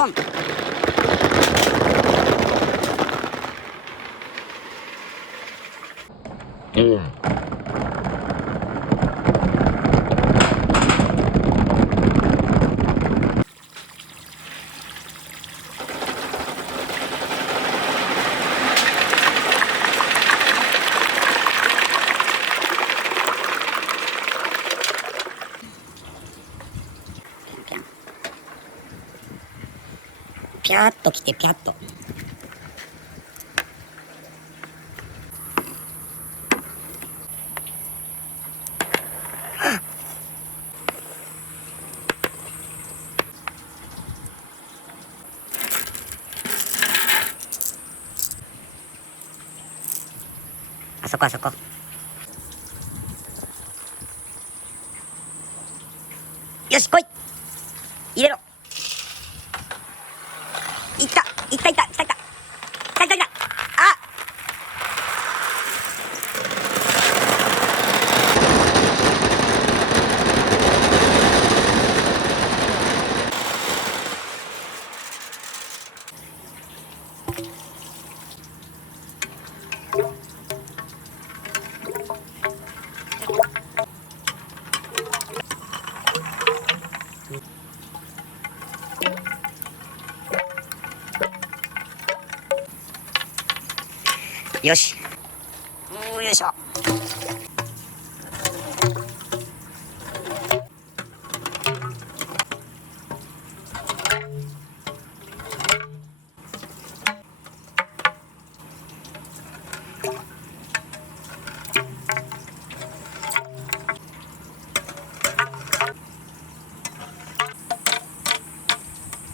トン。ピャーっと来てピャッと。あそこあそこ。よし来い。入れろ。いったいったいったいったいったいったいったいった。あ、よし。よいしょ。オ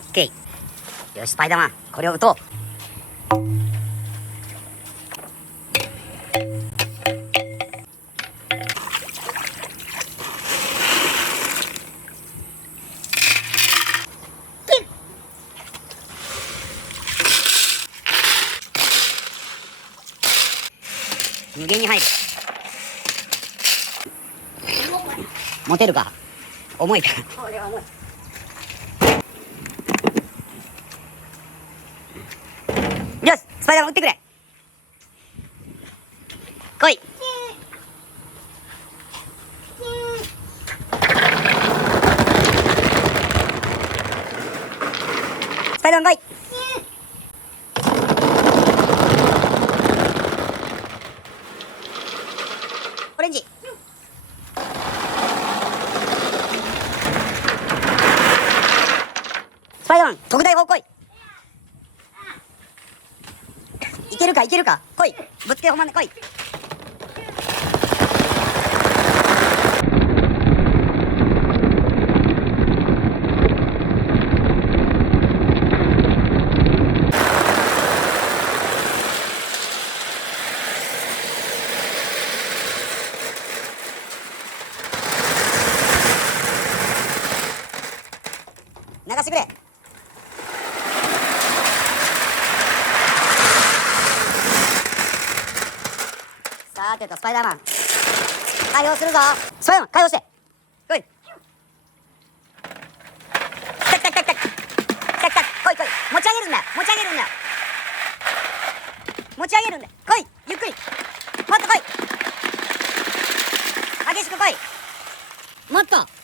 ッケー。よし、スパイダーマン、これを撃とう。無限に入る。持てるか。重いから。これは重い。よし、スパイダーマン撃ってくれ。来い。スパイダーマン来い。オレンジ。スパイダーマン特大砲来い。いけるかいけるか。来い。ぶつけほんまね来い。流してくれ。さてとスパイダーマン解放するぞ。スパイダーマン解放して。来い。来た来た来た来た来た来た。来い来い。持ち上げるんだよ。持ち上げるんだよ。持ち上げるんだよ。来い。ゆっくり。もっと来い。激しく来い。もっと。